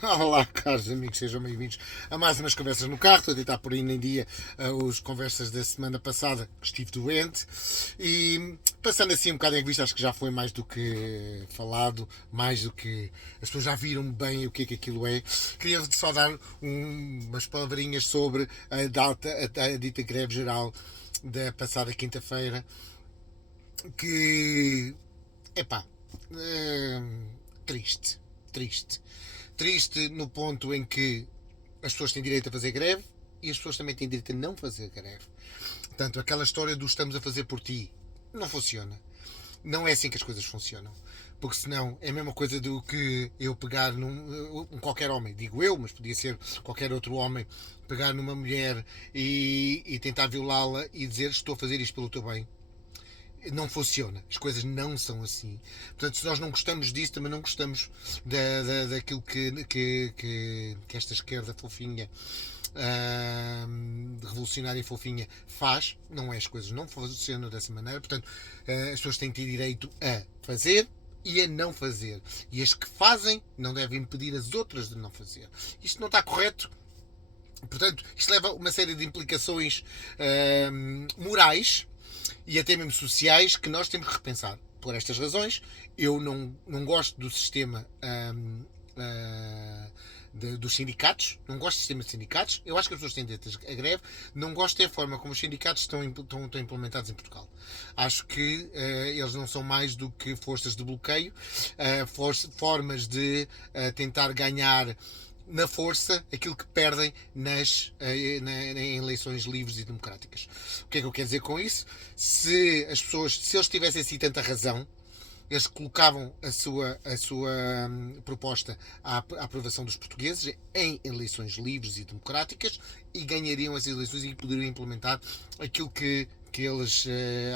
Olá, caros amigos, sejam bem-vindos a mais umas conversas no carro. Estou a tentar pôr ainda em dia as conversas da semana passada, que estive doente. E passando assim um bocado em revista, acho que já foi mais do que falado, mais do que as pessoas já viram bem o que é que aquilo é. Queria só dar umas palavrinhas sobre a dita greve geral da passada quinta-feira, que, epá, triste, triste. Triste no ponto em que as pessoas têm direito a fazer greve e as pessoas também têm direito a não fazer greve. Portanto, aquela história do estamos a fazer por ti não funciona. Não é assim que as coisas funcionam. Porque senão é a mesma coisa do que eu pegar qualquer homem, digo eu, mas podia ser qualquer outro homem, pegar numa mulher e tentar violá-la e dizer estou a fazer isto pelo teu bem. Não funciona. As coisas não são assim. Portanto, se nós não gostamos disso, também não gostamos daquilo que esta esquerda fofinha, revolucionária fofinha, faz. Não é, as coisas não funcionam dessa maneira. Portanto, as pessoas têm que ter direito a fazer e a não fazer. E as que fazem não devem impedir as outras de não fazer. Isto não está correto. Portanto, isto leva a uma série de implicações morais e até mesmo sociais que nós temos que repensar. Por estas razões, eu não gosto do sistema dos sindicatos, não gosto do sistema de sindicatos, eu acho que as pessoas têm direito a greve, não gosto da forma como os sindicatos estão implementados em Portugal. Acho que eles não são mais do que forças de bloqueio, formas de tentar ganhar na força aquilo que perdem em eleições livres e democráticas. O que é que eu quero dizer com isso? Se eles tivessem assim tanta razão, eles colocavam a sua proposta à aprovação dos portugueses em eleições livres e democráticas e ganhariam as eleições e poderiam implementar aquilo que eles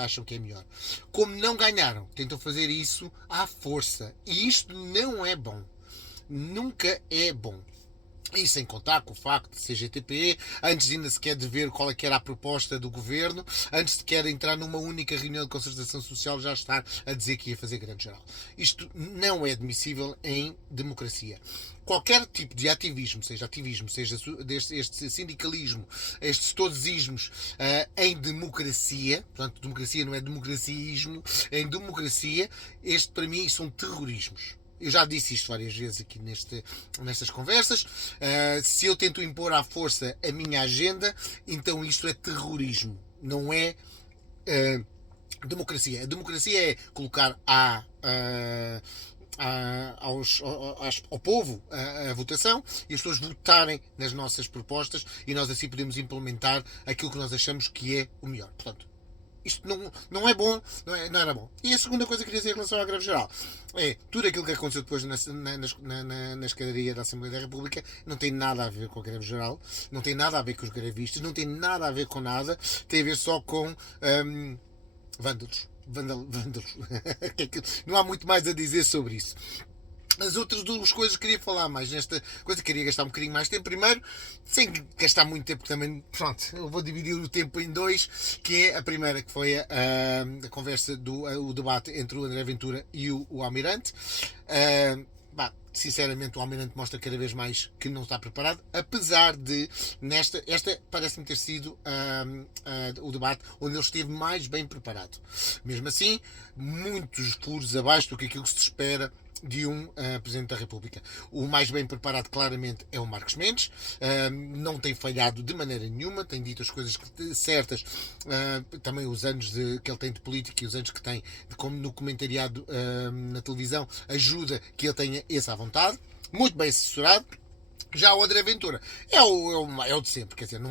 acham que é melhor. Como não ganharam, tentam fazer isso à força. E isto não é bom. Nunca é bom. E sem contar com o facto de ser GTP, antes ainda sequer de ver qual é que era a proposta do governo, antes de sequer entrar numa única reunião de concertação social, já estar a dizer que ia fazer grande geral. Isto não é admissível em democracia. Qualquer tipo de ativismo, seja este sindicalismo, estes todos ismos em democracia, portanto, democracia não é democraciismo, em democracia, este para mim são terrorismos. Eu já disse isto várias vezes aqui nestas conversas. Se eu tento impor à força a minha agenda, então isto é terrorismo, não é democracia. A democracia é colocar ao povo a votação e as pessoas votarem nas nossas propostas e nós assim podemos implementar aquilo que nós achamos que é o melhor. Portanto, isto não é bom, não era bom. E a segunda coisa que queria dizer em relação à greve geral é tudo aquilo que aconteceu depois na escadaria da Assembleia da República não tem nada a ver com a greve geral, não tem nada a ver com os grevistas, não tem nada a ver com nada, tem a ver só com vândalos. Vândalos. Não há muito mais a dizer sobre isso. As outras duas coisas que queria falar mais nesta coisa, queria gastar um bocadinho mais de tempo. Primeiro, sem gastar muito tempo, também, pronto, eu vou dividir o tempo em dois, que é a primeira, que foi a conversa, o debate entre o André Ventura e o Almirante. Sinceramente, o Almirante mostra cada vez mais que não está preparado, apesar de, esta parece-me ter sido o debate onde ele esteve mais bem preparado. Mesmo assim, muitos furos abaixo do que aquilo que se espera de um Presidente da República. O mais bem preparado, claramente, é o Marcos Mendes. Não tem falhado de maneira nenhuma, tem dito as coisas certas. Também os anos que ele tem de política e os anos que tem como no comentariado na televisão ajuda que ele tenha essa vontade. Muito bem assessorado. Já o André Ventura é o de sempre, quer dizer,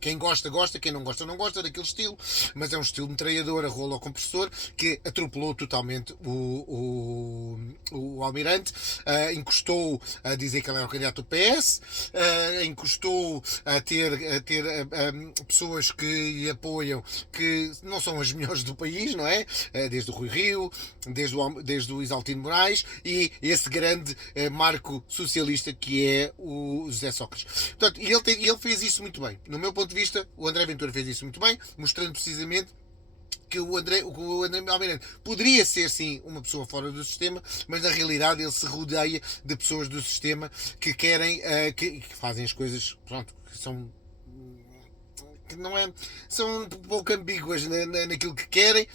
quem gosta, gosta, quem não gosta, não gosta daquele estilo, mas é um estilo metralhador a rolo ao compressor que atropelou totalmente o Almirante, encostou a dizer que ele era o candidato do PS, encostou a ter pessoas que lhe apoiam que não são as melhores do país, não é? Desde o Rui Rio, desde o Isaltino Moraes e esse grande marco socialista que é o José Sócrates. Portanto, ele fez isso muito bem. No meu ponto de vista, o André Ventura fez isso muito bem, mostrando precisamente o André Almirante poderia ser sim uma pessoa fora do sistema, mas na realidade ele se rodeia de pessoas do sistema que querem, que fazem as coisas, pronto, que são que não é, são um pouco ambíguas naquilo que querem.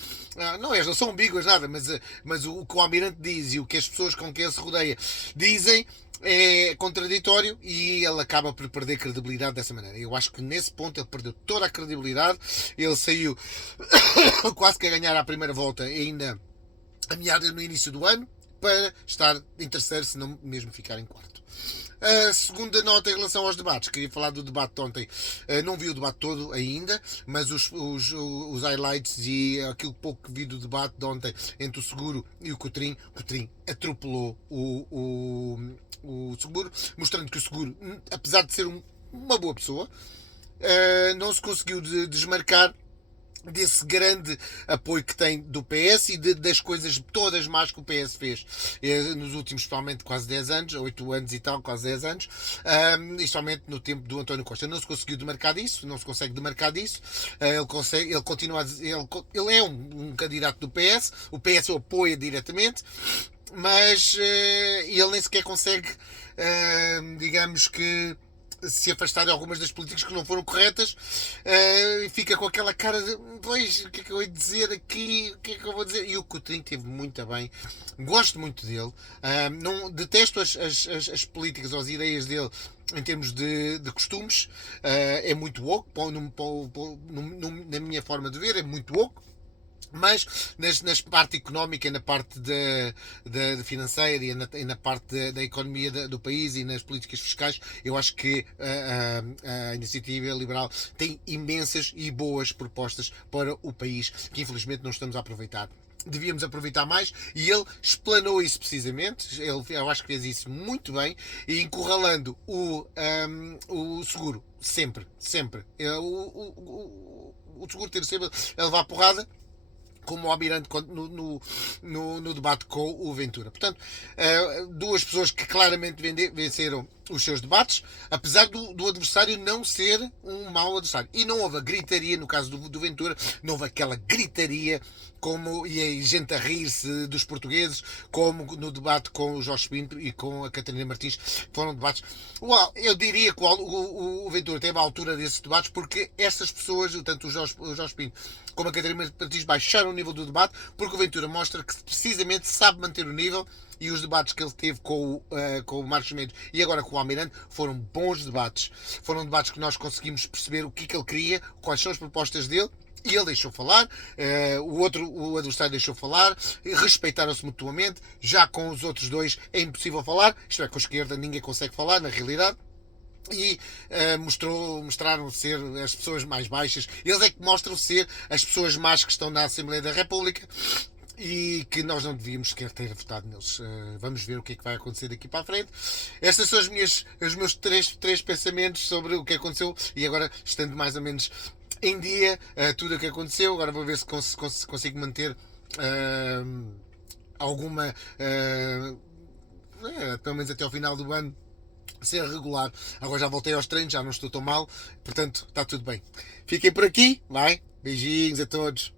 Não é, não são ambíguas nada, mas o que o Almirante diz e o que as pessoas com quem ele se rodeia dizem é contraditório e ele acaba por perder credibilidade dessa maneira. Eu acho que nesse ponto ele perdeu toda a credibilidade, ele saiu quase que a ganhar à primeira volta, ainda a meados no início do ano, para estar em terceiro, se não mesmo ficar em quarto. A segunda nota em relação aos debates, queria falar do debate de ontem. Não vi o debate todo ainda, mas os highlights e aquilo pouco que vi do debate de ontem entre o Seguro e o Cotrim atropelou o Seguro, mostrando que o Seguro, apesar de ser uma boa pessoa, não se conseguiu desmarcar desse grande apoio que tem do PS e das coisas todas más que o PS fez nos últimos, provavelmente, quase 10 anos, 8 anos e tal, quase 10 anos, especialmente no tempo do António Costa. Não se conseguiu demarcar disso, não se consegue demarcar disso, ele continua a dizer, ele é um candidato do PS, o PS o apoia diretamente, mas ele nem sequer consegue, digamos que, se afastar de algumas das políticas que não foram corretas, fica com aquela cara de pois, o que é que eu vou dizer aqui, o que é que eu vou dizer? E o Coutinho teve muito bem, gosto muito dele, não, detesto as políticas ou as ideias dele em termos de costumes, é muito woke, na minha forma de ver, é muito woke. Mas na parte económica, na parte da financeira e na parte da economia do país e nas políticas fiscais, eu acho que a iniciativa liberal tem imensas e boas propostas para o país que infelizmente não estamos a aproveitar. Devíamos aproveitar mais e ele explanou isso precisamente. Eu acho que fez isso muito bem e encurralando o Seguro sempre. O Seguro ter sempre a levar a porrada, como o Almirante no debate com o Ventura. Portanto, duas pessoas que claramente venceram os seus debates, apesar do adversário não ser um mau adversário. E não houve a gritaria, no caso do Ventura, não houve aquela gritaria e a gente a rir-se dos portugueses, como no debate com o Jorge Pinto e com a Catarina Martins, foram debates. Eu diria que o Ventura teve a altura desses debates porque essas pessoas, tanto o Jorge Pinto como a Catarina Martins, baixaram o nível do debate, porque o Ventura mostra que precisamente sabe manter o nível, e os debates que ele teve com o Marcos Mendes e agora com o Almirante foram bons debates. Foram debates que nós conseguimos perceber o que ele queria, quais são as propostas dele, e ele deixou falar, o adversário deixou falar, respeitaram-se mutuamente. Já com os outros dois é impossível falar, isto é, com a esquerda ninguém consegue falar, na realidade. E mostraram ser as pessoas mais baixas. Eles é que mostram ser as pessoas más que estão na Assembleia da República e que nós não devíamos sequer ter votado neles. Vamos ver o que é que vai acontecer daqui para a frente. Estas são os meus três pensamentos sobre o que aconteceu e agora estando mais ou menos em dia tudo o que aconteceu. Agora vou ver se consigo manter alguma pelo menos até ao final do ano ser regular. Agora já voltei aos treinos, já não estou tão mal, portanto está tudo bem. Fiquem por aqui, vai, beijinhos a todos.